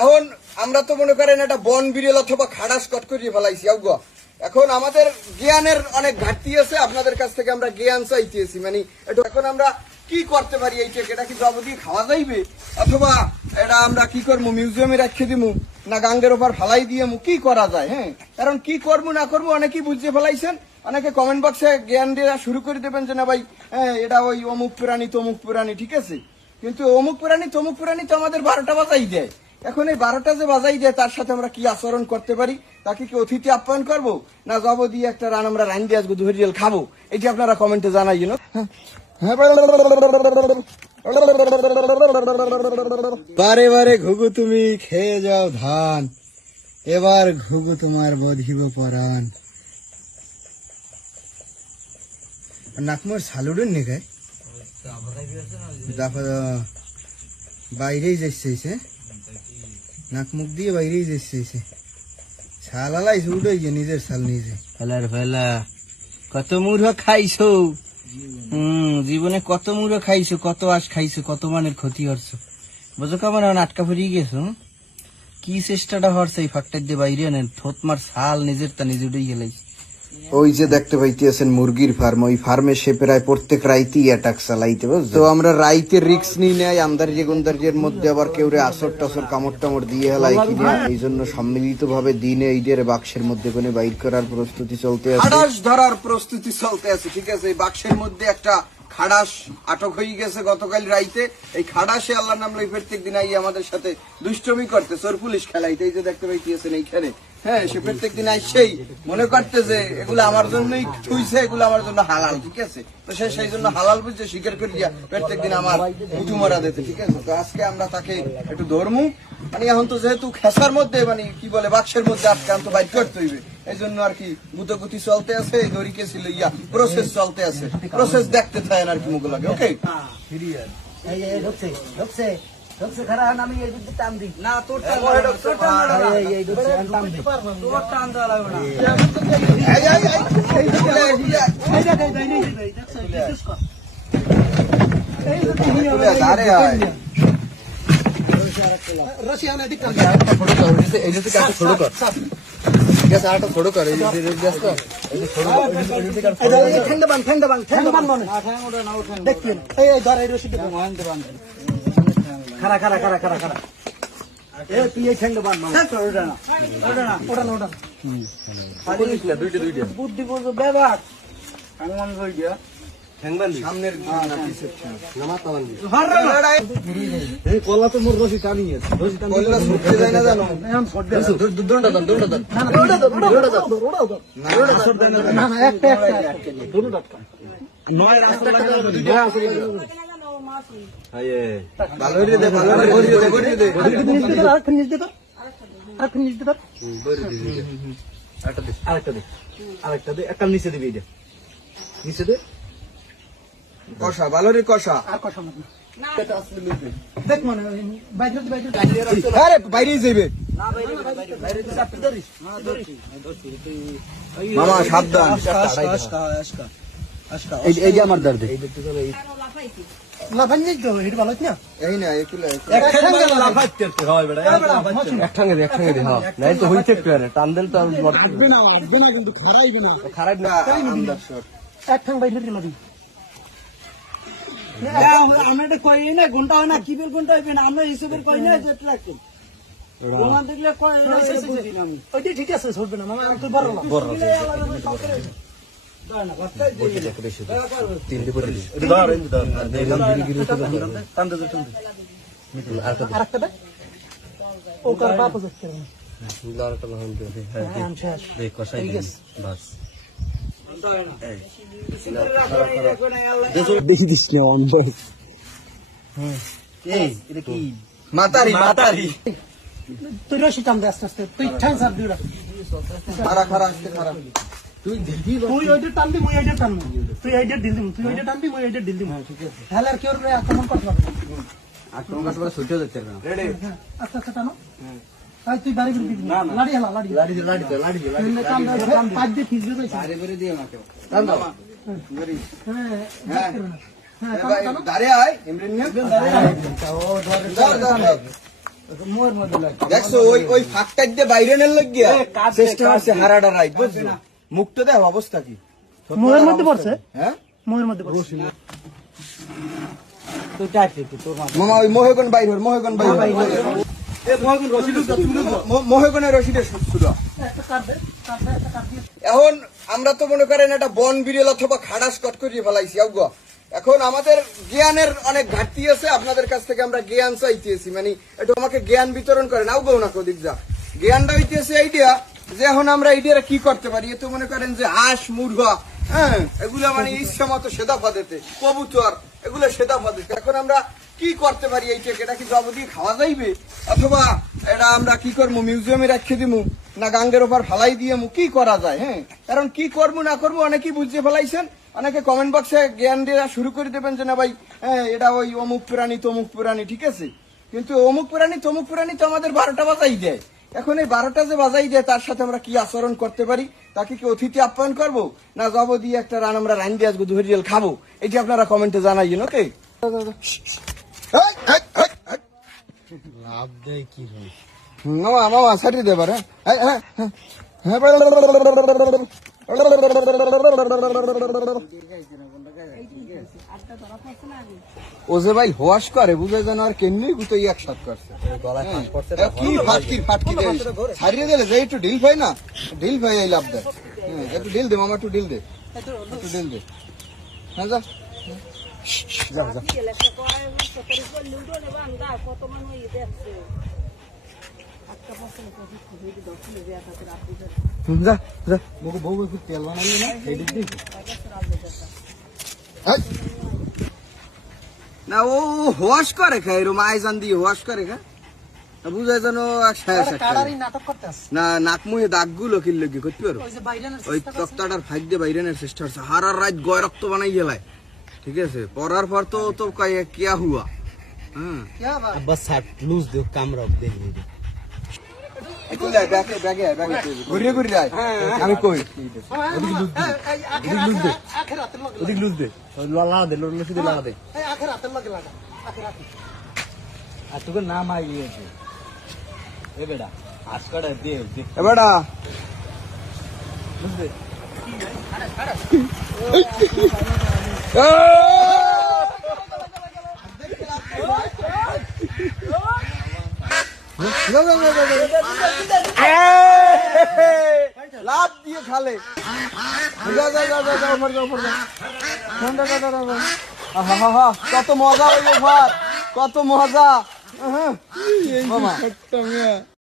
এখন আমরা তো মনে করেন একটা বন বিড়াল অথবা খাড়াস কট করিয়ে ফেলাইছি আউগো। এখন আমাদের জ্ঞানের অনেক ঘাটতি আছে, আপনাদের কাছ থেকে আমরা জ্ঞান চাইতেছি, মানে এখন আমরা কি করতে পারি? এই এটা কি জব দিয়ে খাওয়া যাইবে, অথবা এটা আমরা কি করবো, মিউজিয়ামে রাখে দিমু, না গাঙ্গের ওপর ফালাই দিয়ে কি করা যায়? হ্যাঁ, কারণ কি করবো না করবো অনেকেই বুঝতে ফেলাইছেন। অনেকে কমেন্ট বক্সে জ্ঞান দেওয়া শুরু করে দেবেন যে না ভাই, হ্যাঁ এটা ওই অমুক প্রাণী তমুক প্রাণী, ঠিক আছে, কিন্তু অমুক প্রাণী তমুক প্রাণী তো আমাদের 12টা বাজাই দেয়। এখন এই 12টা যে বাজাই দেয় তার সাথে আমরা কি আচরণ করতে পারি? তাকে কি অতিথি আপ্যায়ন করবো, না জব দিয়ে একটা রান আমরা রান দিয়ে আসবো, দুহরিয়াল খাবো? এটি আপনারা কমেন্টে জানাই। বারে বারে ঘুঘু তুমি খেয়ে যাও ধান, এবার ঘুঘু তোমার বধিব পরাণ। নাকমোর সালুডেন নেগায় বাইরেই যাচ্ছে, নাক মুখ দিয়ে বাইরেই যাচ্ছে, ছালাই উঠে গিয়ে নিজের ছাল নিজে ফেলার ফেলা। কত মূর্খ খাইছো, জীবনে কত মূর্খ খাইছো, কত আশ খাইছো, কত মানের ক্ষতি করছো, বুঝো কেমন আটকা ফুরিয়ে গেছো। কি চেষ্টাটা হচ্ছে এই ফাটটার দিয়ে বাইরে আনেন, থোত মার ছাল নিজের তা নিজে উঠেই গেলাই। ওই যে দেখতে পাইতেছেন মুরগির ফার্ম, ওই ফার্মে সে প্রায় প্রত্যেক রাইতেই অ্যাটাক চালাইতে, তো আমরা রাইতের রিক্স নিয়ে নেয়, আন্দারিয়ে গুন্দারিয়ের মধ্যে আবার কেউ আসর টাসর কামড় টামড় দিয়ে হেলাই কিনে, এই জন্য সম্মিলিত ভাবে দিনে এইদের বাক্সের মধ্যে কোনে বাইর করার প্রস্তুতি চলতে আছে, খাড়াস ধরার প্রস্তুতি চলতে আছে, ঠিক আছে। এই বাক্সের মধ্যে একটা খাড়াস আটক হয়ে গেছে গতকাল রাইতে। এই খাড়াসে আল্লাহ নাম লই প্রত্যেক দিন আই আমাদের সাথে দুষ্টমি করতে, চোর পুলিশ খেলাইতে, এই যে দেখতে পাইতেছেন এইখানে। হ্যাঁ, সে প্রত্যেক দিন আসছেই মনে করতে যে এগুলো আমার জন্যই থুইছে, এগুলো আমার জন্য হালাল, ঠিক আছে। তো সে সেই জন্য হালাল বুঝছে স্বীকার করিয়া প্রত্যেক দিন আমার উঁচু মারা দিতে, ঠিক আছে। তো আজকে আমরা তাকে একটু ধর্মু, মানে এখন তো যেহেতু খেসার মধ্যে, মানে কি বলে বাক্সের মধ্যে আটকান্ত বাইর করতে হইবে, এই জন্য আর কি গুতগুতি চলতে আছে, দড়িকে ছিল ইয়া প্রসেস চলতে আছে, প্রসেস দেখতে থাকেন আর কি মুখ লাগে। ওকে, খারা খারা খারা খারা খারা বুদ্ধি বলছো ব্যাপার কলা তো মোর রসি টানি আরেকটা নিচে দিবি, নিচে দে কষা ভালোরে কষা আর কষা দেখ মনে বাইরে যাইবে মামা, সাবধান। এই যে আমার দর্দ লাফান তো এটা ভালো না, এই না এগুলো লাফাইতে হয় বেটা, একসঙ্গে হ্যাঁ নাই তো হইছে একটু আরে টান দেন তো আসবে না কিন্তু খারাইবে না একসঙ্গে বাইরে দিলাম। আমরা এটা কই না ঘন্টা হয় না, কি বের ঘন্টা হইবে না, আমরা হিসেবের কই না যে ট্রাক ওমান দেখলে কই আমি ওইটা ঠিক আছে, চলবে না মামা, আর তো বড় বড় দাও না বাচ্চা দিয়ে দেখো বেশি তিন দি পড়ে দিই এটা দাও রেঞ্জ দাও দেখলাম গিরি টান দে আরেকটা দে ও কার বাপ যাচ্ছে লারটা লাগান দে হ্যাঁ দেখ কষাই দিই বাস দেখি দিস না অন ভাই। এই এটা কি মাতারি তুই রশি টান দে আস্তে আস্তে, তুই ঠান সাপ দিরা খারা খারা আস্তে খারা, তুই দিদি তুই ওইটা টান দি, মই এইটা টান, তুই এইটা দিল দিম, তুই ওইটা টান দি, মই এইটা দিল দিম, ঠিক আছে। তাহলে আর কি ওর আক্রমণ করতে পারবে, আক্রমণ করতে পারলে ছুটে যাচ্ছে না। রেডি আস্তে আস্তে টানো, আই তুই বাড়ি দিবি না, লাড়ি হেলা লাড়ি টান দে, পাঁচ দিয়ে ফিজ দে, আরে করে দিয়ে আমাকে টান দাও। হ্যাঁ দাঁড়িয়ে আয় ইমরান, ও ধর মোর মধ্যে লাগে দেখছো ওই ওই ফাঁকটা দিয়ে বাইরে নেন লাগিয়া চেষ্টা আছে হারাটা রাইট বুঝছো মুক্ত দেহ অবস্থা কি মোহের মধ্যে পড়ছে হ্যাঁ মোহের মধ্যে পড়ছে তুই টাইট তোর মামা ওই মোহেগন বাইর হর মোহেগন বাইর হর মোহেগনের রশিদের সুরা এখন আমরা তো মনে করেন একটা বন বিড়াল অথবা খাড়াস কট করিয়ে ফেলাইছি আউগো এখন আমাদের জ্ঞানের অনেক ঘাটতি আছে আপনাদের কাছ থেকে আমরা জ্ঞান চাইতেছি মানে একটু আমাকে জ্ঞান বিতরণ করেন আউগো না কদিক যা জ্ঞানটা হইতেছে আইডিয়া যে এখন আমরা এইটা কি করতে পারি এ তো মনে করেন যে হাঁস মুরগা হ্যাঁ এগুলো মানে ইচ্ছা মতো সেদা ফাদেতে কবুতর এগুলো সেদা ফাদেতে এখন আমরা কি করতে পারি এইটাকে এটা কি জব দিয়ে খাওয়া যাইবে অথবা এটা আমরা কি করবো মিউজিয়ামে রাখে দিমু না গাঙ্গের ওপর ফালাই দিয়ে কি করা যায় হ্যাঁ কারণ কি করবো না করবো অনেকেই বুঝতে ফেলাইছেন অনেকে কমেন্ট বক্সে জ্ঞান দেওয়া শুরু করে দেবেন যে না ভাই হ্যাঁ এটা ওই অমুক প্রাণী তমুক প্রাণী ঠিক আছে কিন্তু অমুক প্রাণী তমুক প্রাণী তো আমাদের 12টা বাজাই দেয় এখন এই 12টা যে বাজাই দেয় তার সাথে আমরা কি আচরণ করতে পারি তাকে কি অতিথি আপ্যায়ন করবো না জব দিয়ে একটা রান আমরা রান দিয়ে আসবো দুহরিয়াল খাবো এটি আপনারা কমেন্টে জানাইন ওকে লাভ দেয় কি হয় মামা মামা সারি দেবার হ্যাঁ হ্যাঁ হ্যাঁ হ্যাঁ ও যে ভাই হোয়াশ করে বুঝে যেন আর কেমনি গুতো একসাথ করছে কি ফাটকি ফাটকি ছাড়িয়ে দিলে যে একটু ঢিল পাই না ঢিল পাই এই লাভ দেয় একটু ঢিল দে মামা একটু ঢিল দে একটু ঢিল দে হ্যাঁ যা যা যা যা যা মুখে বউ একটু তেল বানাইলে না এই দিক দিয়ে না ও হোয়াশ করে খায় এরম আইজান দিয়ে হোয়াশ করে খা বুঝায় যেন নাটক করতে আসছে না নাক মুহে দাগ গুলো কিনলে কি করতে পারো ওই যে বাইরানের ওই তক্তাটার ফাইক দিয়ে বাইরেনের চেষ্টা হচ্ছে হারার রাত গয় রক্ত বানাই গেলায় ঠিক আছে পড়ার পর তো তো কিয়া হুয়া হ্যাঁ बस साट लूज दे काम रख दे ঘুরিয়ে ঘুরিয়ে যায় আমি কই ওদিক লুজ দে লাগা দে লুজ দে লাগা দে আখের হাতের লাগে লাগা আখের হাতে আর তোকে নাম আইছে এ বেটা আজকাটা দে দে এবারে লুজ দে লাভ দিয়ে খালে কত মজা হইল ভাত কত মজা মামা